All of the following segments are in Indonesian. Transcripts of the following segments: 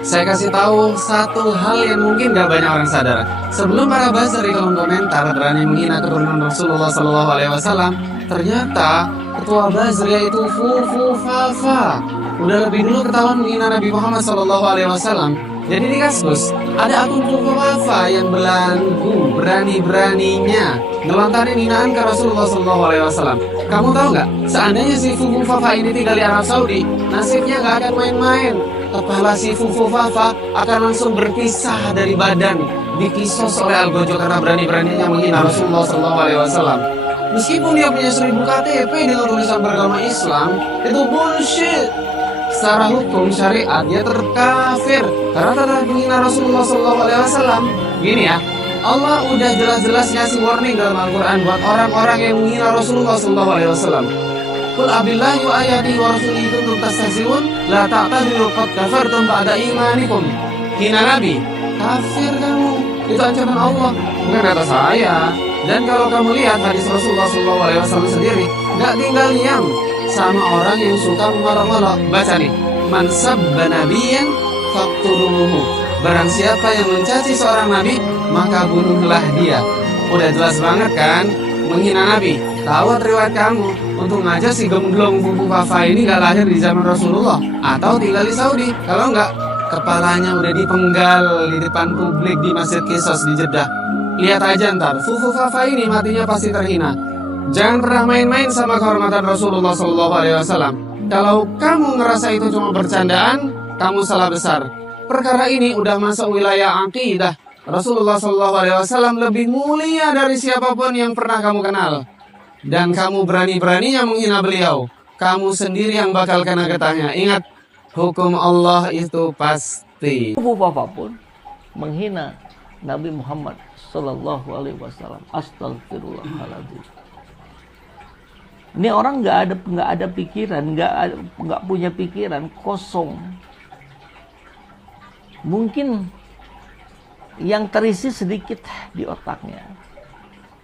Saya kasih tahu satu hal yang mungkin gak banyak orang sadar. Sebelum para buzzer di kolom komentar berani menghina keturunan Rasulullah SAW, ternyata ketua buzzer yaitu Fufu Fafa udah lebih dulu ketahuan menghina Nabi Muhammad SAW. Jadi di kasus ada akun Fufu Fafa yang belanggu berani-beraninya ngelontarin hinaan ke Rasulullah SAW. Kamu tahu nggak? Seandainya si Fufu Fafa ini tinggal di Arab Saudi, nasibnya nggak akan main-main. Kepala si Fufu Fafa akan langsung berpisah dari badan, dikisos oleh Algojo karena berani-beraninya menghina Rasulullah SAW. Meskipun dia punya 1000 KTP dengan tulisan beragama Islam, itu bullshit. Secara hukum syariat dia terkafir karena telah menghina Rasulullah SAW. Gini ya, Allah udah jelas-jelas ngasih warning dalam Al-Quran buat orang-orang yang menghina Rasulullah SAW. Qul abillahi wa ayatihi wa rasulihi kuntum tastahzi'un la ta'tadiru qad kafartum ba'da imanikum. Hina Nabi, kafir kamu. Itu ancaman Allah, bukan kata saya. Dan kalau kamu lihat hadis Rasulullah SAW sendiri, nggak tinggal diam sama orang yang suka mengolok-olok. Baca nih, man sabba nabiyyan faqtuluhu. Barang siapa yang mencaci seorang nabi, maka bunuhlah dia. Udah jelas banget kan, menghina nabi. Tahu riwayat kamu, untung aja si gemblong Fufu Fafa ini gak lahir di zaman Rasulullah atau tinggal di Saudi. Kalau enggak, kepalanya udah dipenggal di depan publik di Masjid Qisas di Jeddah. Lihat aja ntar, Fufu Fafa ini matinya pasti terhina. Jangan pernah main-main sama kehormatan Rasulullah SAW. Kalau kamu ngerasa itu cuma bercandaan, kamu salah besar. Perkara ini udah masuk wilayah akidah. Rasulullah SAW lebih mulia dari siapapun yang pernah kamu kenal. Dan kamu berani-beraninya menghina beliau, kamu sendiri yang bakal kena getahnya. Ingat, hukum Allah itu pasti. Fufu Fafa pun menghina Nabi Muhammad Sallallahu Alaihi Wasallam. Astagfirullahaladzim. Ini orang nggak ada pikiran, nggak punya pikiran, kosong. Mungkin yang terisi sedikit di otaknya.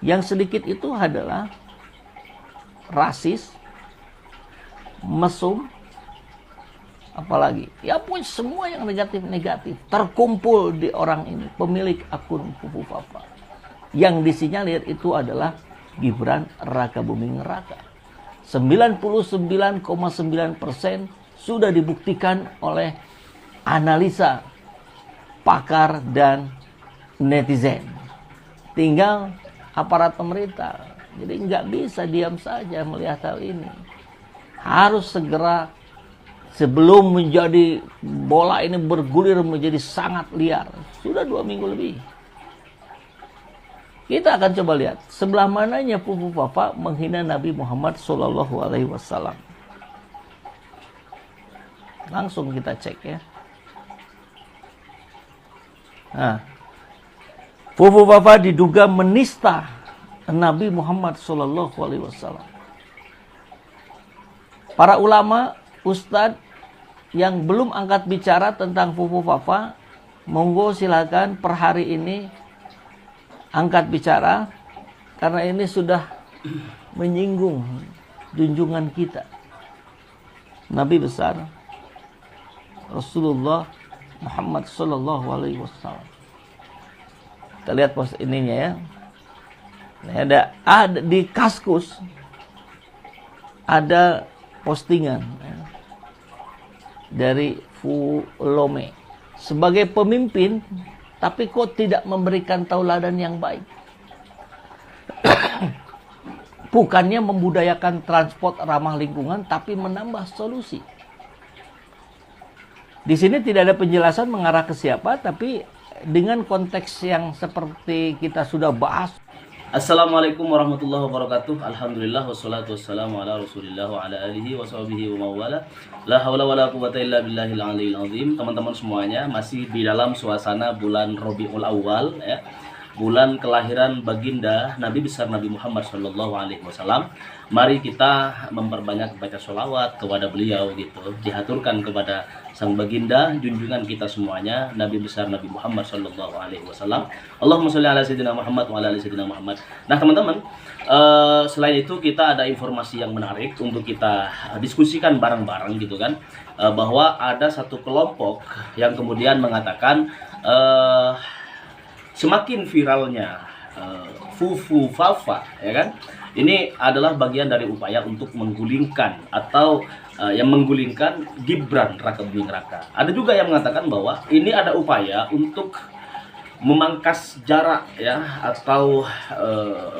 Yang sedikit itu adalah rasis, mesum, apalagi ya pun semua yang negatif terkumpul di orang ini, pemilik akun Fufu Fafa. Yang disinyalir itu adalah Gibran Rakabuming Raka. 99,9% sudah dibuktikan oleh analisa pakar dan netizen. Tinggal aparat pemerintah. Jadi nggak bisa diam saja melihat hal ini. Harus segera sebelum menjadi bola ini bergulir menjadi sangat liar. Sudah 2 minggu lebih. Kita akan coba lihat sebelah mananya Fufu Fafa menghina Nabi Muhammad Sallallahu Alaihi Wasallam. Langsung kita cek ya. Nah, Fufu Fafa diduga menista Nabi Muhammad Sallallahu Alaihi Wasallam. Para ulama, ustadz yang belum angkat bicara tentang Fufu Fafa, monggo silakan per hari ini angkat bicara karena ini sudah menyinggung junjungan kita, Nabi besar Rasulullah Muhammad Sallallahu Alaihi Wasallam. Kita lihat post ininya ya. Ada di Kaskus ada postingan ya, dari Fulome sebagai pemimpin, tapi kok tidak memberikan tauladan yang baik. Bukannya membudayakan transport ramah lingkungan, tapi menambah solusi. Di sini tidak ada penjelasan mengarah ke siapa, tapi dengan konteks yang seperti kita sudah bahas. Assalamualaikum warahmatullahi wabarakatuh. Alhamdulillah wassalatu wassalamu ala Rasulillah wa ala alihi wa sahbihi wa mawala. La haula wala quwwata illa billahil aliyil azim. Teman-teman semuanya, masih di dalam suasana bulan Rabiul Awal ya. bulan kelahiran baginda Nabi besar Nabi Muhammad Shallallahu Alaihi Wasallam. Mari kita memperbanyak baca sholawat kepada beliau gitu, dihaturkan kepada sang baginda, junjungan kita semuanya, Nabi besar Nabi Muhammad Shallallahu Alaihi Wasallam. Allahumma sholli ala sayyidina Muhammad wa ala ali sayyidina Muhammad. Nah teman-teman, selain itu kita ada informasi yang menarik untuk kita diskusikan bareng-bareng gitu kan, bahwa ada satu kelompok yang kemudian mengatakan semakin viralnya Fufu Fafa, ya kan? Ini adalah bagian dari upaya untuk menggulingkan atau yang menggulingkan Gibran Raka Buming Raka. Ada juga yang mengatakan bahwa ini ada upaya untuk memangkas jarak ya, atau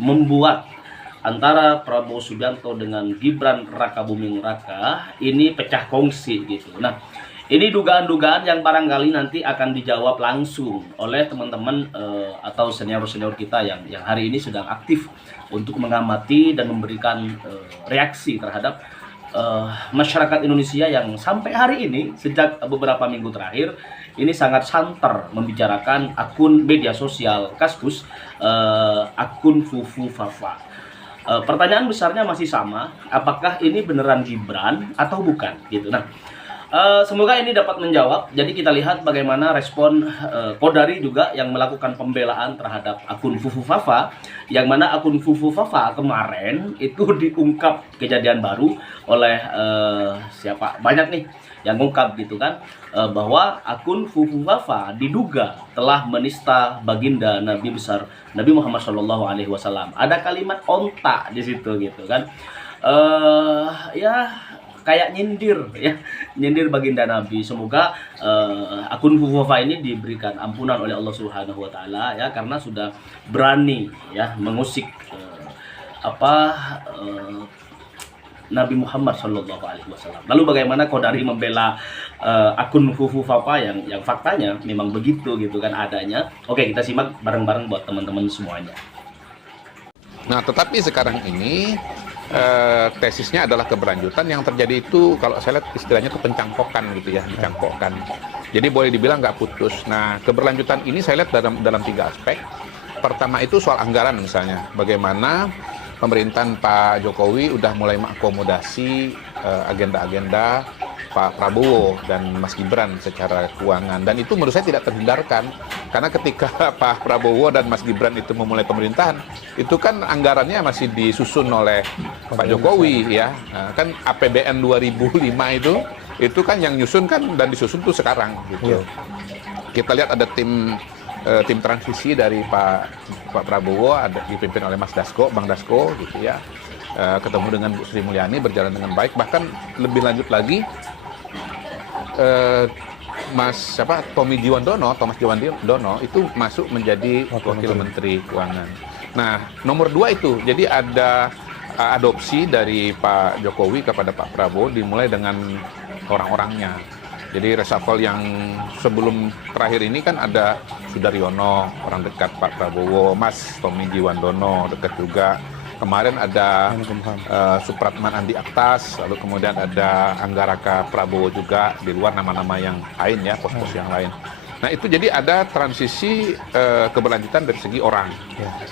membuat antara Prabowo Subianto dengan Gibran Raka Buming Raka ini pecah kongsi gitu. Nah, ini dugaan-dugaan yang barangkali nanti akan dijawab langsung oleh teman-teman atau senior-senior kita yang hari ini sedang aktif untuk mengamati dan memberikan reaksi terhadap masyarakat Indonesia yang sampai hari ini, sejak beberapa minggu terakhir, ini sangat santer membicarakan akun media sosial Kaskus, akun Fufu Fafa. Pertanyaan besarnya masih sama, apakah ini beneran Gibran atau bukan gitu. Nah, semoga ini dapat menjawab. Jadi kita lihat bagaimana respon Kodari juga yang melakukan pembelaan terhadap akun Fufu Fafa, yang mana akun Fufu Fafa kemarin itu diungkap kejadian baru oleh siapa, banyak nih yang ungkap gitu kan, bahwa akun Fufu Fafa diduga telah menista baginda Nabi besar Nabi Muhammad SAW. Ada kalimat onta di situ gitu kan, ya kayak nyindir baginda Nabi. Semoga akun Fufufa ini diberikan ampunan oleh Allah Subhanahu wa taala ya, karena sudah berani ya mengusik Nabi Muhammad Shallallahu Alaihi Wasallam. Lalu bagaimana Kodari membela akun Fufufa yang faktanya memang begitu gitu kan adanya. Oke, kita simak bareng-bareng buat teman-teman semuanya. Nah, tetapi sekarang ini tesisnya adalah keberlanjutan. Yang terjadi itu kalau saya lihat istilahnya itu pencangkokan gitu ya, dicangkokkan. Jadi boleh dibilang nggak putus. Nah, keberlanjutan ini saya lihat dalam 3 aspek. Pertama itu soal anggaran misalnya, bagaimana pemerintahan Pak Jokowi udah mulai mengakomodasi agenda-agenda Pak Prabowo dan Mas Gibran secara keuangan, dan itu menurut saya tidak terhindarkan karena ketika Pak Prabowo dan Mas Gibran itu memulai pemerintahan itu kan anggarannya masih disusun oleh Pak Jokowi ya. Nah, kan APBN 2005 itu kan yang nyusun kan dan disusun tuh sekarang gitu. Kita lihat ada tim transisi dari Pak Prabowo, ada dipimpin oleh Mas Dasko, Bang Dasko gitu ya. Ketemu dengan Bu Sri Mulyani, berjalan dengan baik. Bahkan lebih lanjut lagi, Thomas Jiwandono itu masuk menjadi wakil menteri keuangan. Nah, nomor 2 itu, jadi ada adopsi dari Pak Jokowi kepada Pak Prabowo dimulai dengan orang-orangnya. Jadi reshuffle yang sebelum terakhir ini kan ada Sudaryono, orang dekat Pak Prabowo, Mas Tommy Jiwandono dekat juga. Kemarin ada Supratman Andi Aktas, lalu kemudian ada Anggaraka Prabowo juga, di luar nama-nama yang lain ya, pos-pos yang lain. Nah itu jadi ada transisi keberlanjutan dari segi orang.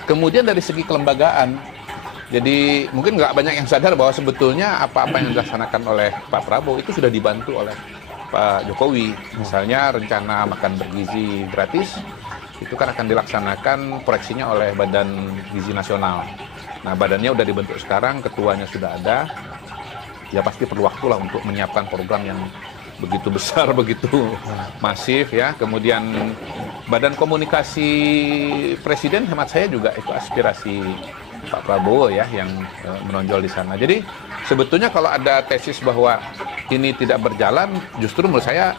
Kemudian dari segi kelembagaan, jadi mungkin nggak banyak yang sadar bahwa sebetulnya apa-apa yang dilaksanakan oleh Pak Prabowo itu sudah dibantu oleh Pak Jokowi. Misalnya rencana makan bergizi gratis, itu kan akan dilaksanakan proyeksinya oleh Badan Gizi Nasional. Nah, badannya udah dibentuk sekarang, ketuanya sudah ada. Ya pasti perlu waktu lah untuk menyiapkan program yang begitu besar, begitu masif ya. Kemudian Badan Komunikasi Presiden, hemat saya juga itu aspirasi Pak Prabowo ya yang menonjol di sana. Jadi sebetulnya kalau ada tesis bahwa ini tidak berjalan, justru menurut saya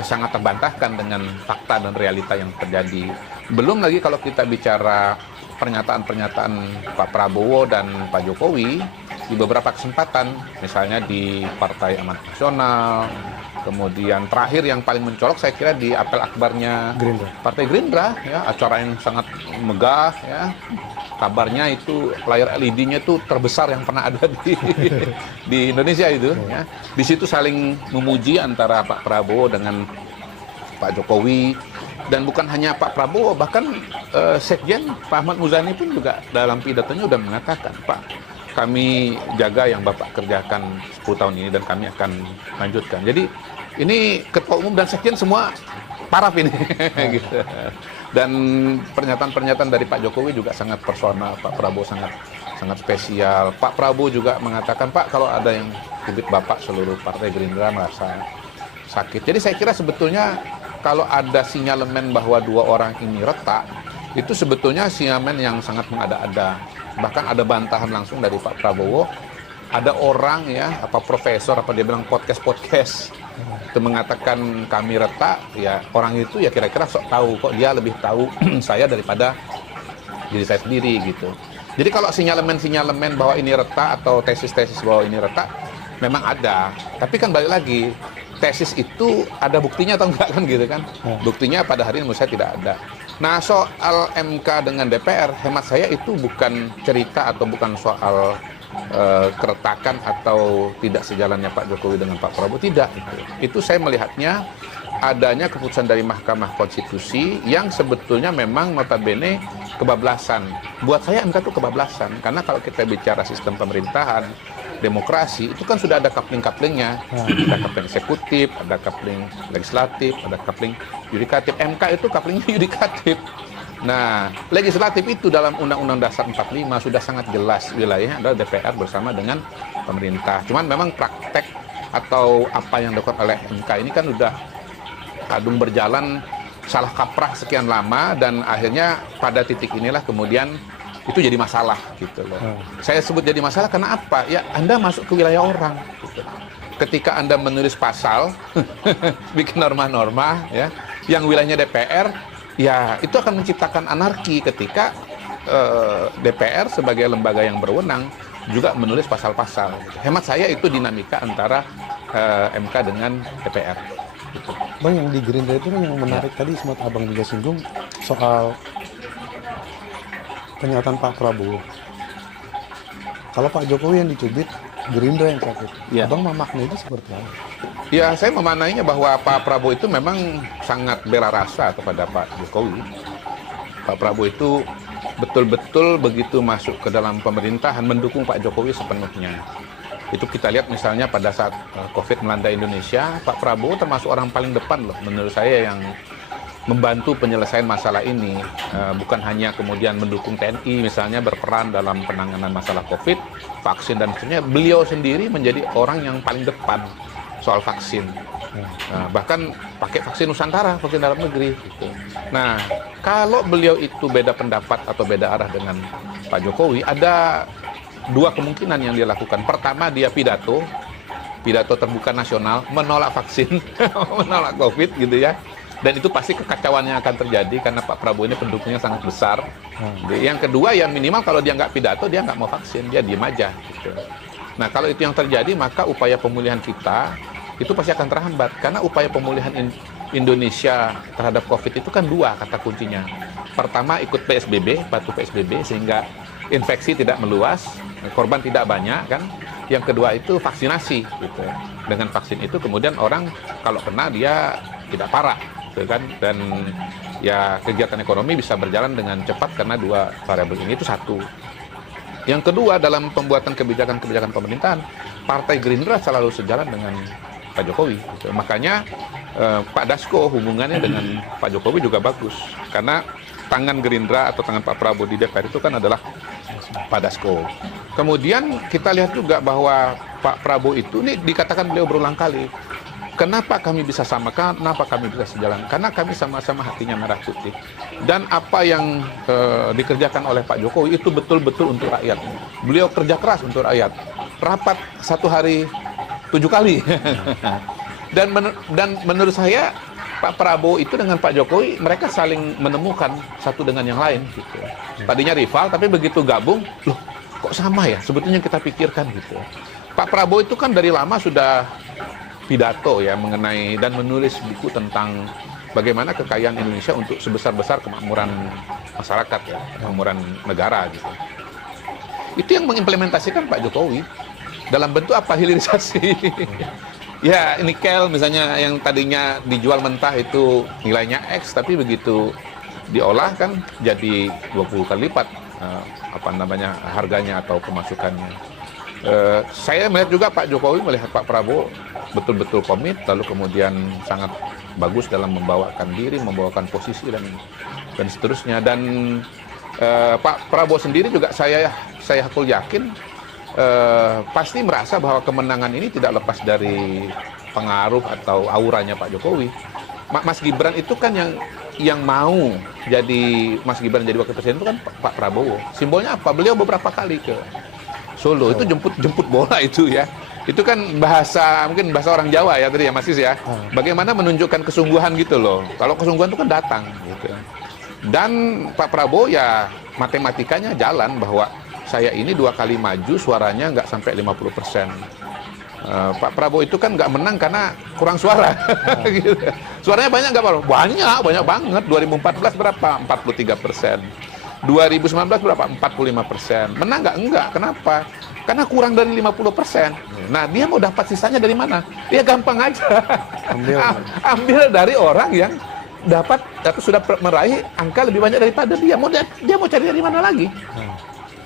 sangat terbantahkan dengan fakta dan realita yang terjadi. Belum lagi kalau kita bicara pernyataan-pernyataan Pak Prabowo dan Pak Jokowi di beberapa kesempatan, misalnya di Partai Amanat Nasional, kemudian terakhir yang paling mencolok saya kira di apel akbarnya Partai Gerindra, ya, acara yang sangat megah, ya, kabarnya itu layar LED-nya itu terbesar yang pernah ada di Indonesia itu, ya. Di situ saling memuji antara Pak Prabowo dengan Pak Jokowi. Dan bukan hanya Pak Prabowo, bahkan Sekjen Pak Ahmad Muzani pun juga dalam pidatonya sudah mengatakan, Pak, kami jaga yang Bapak kerjakan 10 tahun ini dan kami akan lanjutkan. Jadi ini Ketua Umum dan Sekjen semua paraf ini. Gitu. Dan pernyataan-pernyataan dari Pak Jokowi juga sangat personal, Pak Prabowo sangat spesial. Pak Prabowo juga mengatakan, Pak, kalau ada yang cubit Bapak, seluruh Partai Gerindra merasa sakit. Jadi saya kira sebetulnya kalau ada sinyalemen bahwa dua orang ini retak, itu sebetulnya sinyalemen yang sangat mengada-ada. Bahkan ada bantahan langsung dari Pak Prabowo. Ada orang ya, apa profesor, apa dia bilang podcast itu mengatakan kami retak, ya orang itu ya kira-kira sok tahu, kok dia lebih tahu saya daripada diri saya sendiri gitu. Jadi kalau sinyalemen bahwa ini retak atau tesis-tesis bahwa ini retak memang ada, tapi kan balik lagi, tesis itu ada buktinya atau enggak kan gitu kan? Buktinya pada hari ini menurut saya tidak ada. Nah, soal MK dengan DPR, hemat saya itu bukan cerita atau bukan soal keretakan atau tidak sejalannya Pak Jokowi dengan Pak Prabowo, tidak. Itu saya melihatnya adanya keputusan dari Mahkamah Konstitusi yang sebetulnya memang notabene kebablasan. Buat saya MK itu kebablasan, karena kalau kita bicara sistem pemerintahan, demokrasi, itu kan sudah ada coupling-couplingnya. Ada coupling eksekutif, ada coupling legislatif, ada coupling yudikatif. MK itu couplingnya yudikatif. Nah, legislatif itu dalam Undang-Undang Dasar 45 sudah sangat jelas wilayahnya adalah DPR bersama dengan pemerintah. Cuman memang praktek atau apa yang dilakukan oleh MK ini kan udah kadung berjalan salah kaprah sekian lama, dan akhirnya pada titik inilah kemudian itu jadi masalah gitu loh. Saya sebut jadi masalah karena apa? Ya Anda masuk ke wilayah orang gitu. Ketika Anda menulis pasal bikin norma-norma ya yang wilayahnya DPR, ya itu akan menciptakan anarki ketika DPR sebagai lembaga yang berwenang juga menulis pasal-pasal. Hemat saya itu dinamika antara MK dengan DPR. Gitu. Bang, yang di Gerindra itu kan yang menarik tadi sempat Abang juga singgung soal pernyataan Pak Prabowo. Kalau Pak Jokowi yang dicubit, Gerindra yang sakit. Ya. Abang memaknai itu seperti apa? Ya, saya memaknainya bahwa Pak Prabowo itu memang sangat bela rasa kepada Pak Jokowi. Pak Prabowo itu betul-betul begitu masuk ke dalam pemerintahan mendukung Pak Jokowi sepenuhnya. Itu kita lihat misalnya pada saat COVID melanda Indonesia, Pak Prabowo termasuk orang paling depan loh menurut saya yang membantu penyelesaian masalah ini. Bukan hanya kemudian mendukung TNI misalnya berperan dalam penanganan masalah COVID, vaksin dan sebagainya. Beliau sendiri menjadi orang yang paling depan soal vaksin. Bahkan pakai vaksin Nusantara, vaksin dalam negeri gitu. Nah, kalau beliau itu beda pendapat atau beda arah dengan Pak Jokowi, ada dua kemungkinan yang dia lakukan. Pertama, dia pidato terbuka nasional menolak vaksin, menolak COVID gitu ya. Dan itu pasti kekacauan yang akan terjadi karena Pak Prabowo ini pendukungnya sangat besar. Yang kedua, yang minimal kalau dia nggak pidato, dia nggak mau vaksin, dia diem aja gitu. Nah, kalau itu yang terjadi, maka upaya pemulihan kita itu pasti akan terhambat. Karena upaya pemulihan Indonesia terhadap COVID itu kan dua kata kuncinya. Pertama, ikut PSBB, patuh PSBB, sehingga infeksi tidak meluas, korban tidak banyak kan. Yang kedua itu vaksinasi gitu. Dengan vaksin itu kemudian orang kalau kena dia tidak parah gitu kan, dan ya kegiatan ekonomi bisa berjalan dengan cepat karena dua variabel ini. Itu satu. Yang kedua, dalam pembuatan kebijakan-kebijakan pemerintahan, Partai Gerindra selalu sejalan dengan Pak Jokowi gitu. Makanya Pak Dasko hubungannya dengan Pak Jokowi juga bagus, karena tangan Gerindra atau tangan Pak Prabowo di DPR itu kan adalah Pak Dasko. Kemudian kita lihat juga bahwa Pak Prabowo itu, ini dikatakan beliau berulang kali, kenapa kami bisa sama, kenapa kami bisa sejalan? Karena kami sama-sama hatinya merah putih. Dan apa yang dikerjakan oleh Pak Jokowi itu betul-betul untuk rakyat. Beliau kerja keras untuk rakyat. Rapat satu hari 7 kali. Dan menurut saya Pak Prabowo itu dengan Pak Jokowi, mereka saling menemukan satu dengan yang lain. Gitu. Tadinya rival, tapi begitu gabung, loh kok sama ya? Sebetulnya kita pikirkan gitu. Pak Prabowo itu kan dari lama sudah pidato ya mengenai dan menulis buku tentang bagaimana kekayaan Indonesia untuk sebesar-besar kemakmuran masyarakat ya, kemakmuran negara gitu. Itu yang mengimplementasikan Pak Jokowi dalam bentuk apa? Hilirisasi. Ya, nikel misalnya yang tadinya dijual mentah itu nilainya X, tapi begitu diolah kan jadi 20 kali lipat apa namanya harganya atau pemasukannya. Saya melihat juga Pak Jokowi melihat Pak Prabowo betul-betul komit, lalu kemudian sangat bagus dalam membawakan diri, membawakan posisi dan seterusnya. Dan Pak Prabowo sendiri juga saya hakul yakin pasti merasa bahwa kemenangan ini tidak lepas dari pengaruh atau auranya Pak Jokowi. Mas Gibran itu kan yang mau jadi Mas Gibran jadi wakil presiden itu kan Pak Prabowo. Simbolnya apa? Beliau beberapa kali ke Solo itu jemput bola itu ya. Itu kan mungkin bahasa orang Jawa ya tadi ya Mas Is ya. Bagaimana menunjukkan kesungguhan gitu loh. Kalau kesungguhan itu kan datang gitu. Dan Pak Prabowo ya matematikanya jalan bahwa saya ini 2 kali maju suaranya nggak sampai 50%. Pak Prabowo itu kan nggak menang karena kurang suara. Gitu. Suaranya banyak nggak Pak? Banyak banget. 2014 berapa? 43%. 2019 berapa? 45%. Menang nggak? Enggak. Kenapa? Karena kurang dari 50%. Nah, dia mau dapat sisanya dari mana? Ya gampang aja. Ambil dari orang yang dapat atau sudah meraih angka lebih banyak daripada dia. Dia mau cari dari mana lagi?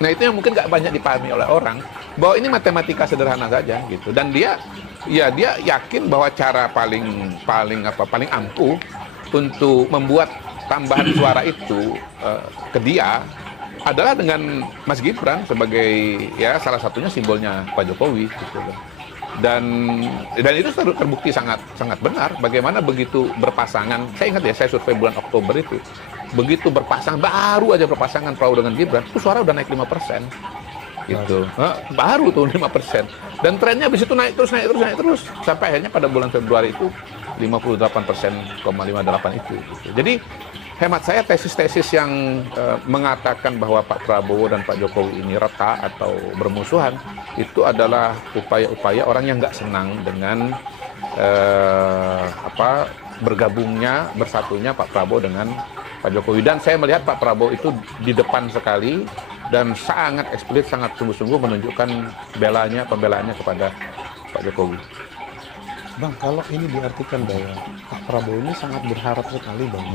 Nah, itu yang mungkin nggak banyak dipahami oleh orang, bahwa ini matematika sederhana saja gitu. Dan dia yakin bahwa cara paling ampuh untuk membuat tambahan suara itu ke dia adalah dengan Mas Gibran sebagai ya salah satunya simbolnya Pak Jokowi gitu. Dan itu terbukti sangat benar. Bagaimana begitu berpasangan, saya ingat ya, saya survei bulan Oktober itu, begitu baru aja berpasangan Prabowo dengan Gibran, itu suara udah naik 5%. Gitu. Baru tuh 5%. Dan trennya habis itu naik terus. Sampai akhirnya pada bulan Februari itu 58,58% itu. Gitu. Jadi hemat saya tesis-tesis yang mengatakan bahwa Pak Prabowo dan Pak Jokowi ini retak atau bermusuhan, itu adalah upaya-upaya orang yang nggak senang dengan bergabungnya, bersatunya Pak Prabowo dengan Pak Jokowi. Dan saya melihat Pak Prabowo itu di depan sekali dan sangat eksplisit, sangat sungguh-sungguh menunjukkan pembelaannya kepada Pak Jokowi. Bang, kalau ini diartikan bahwa Pak Prabowo ini sangat berharap sekali Bang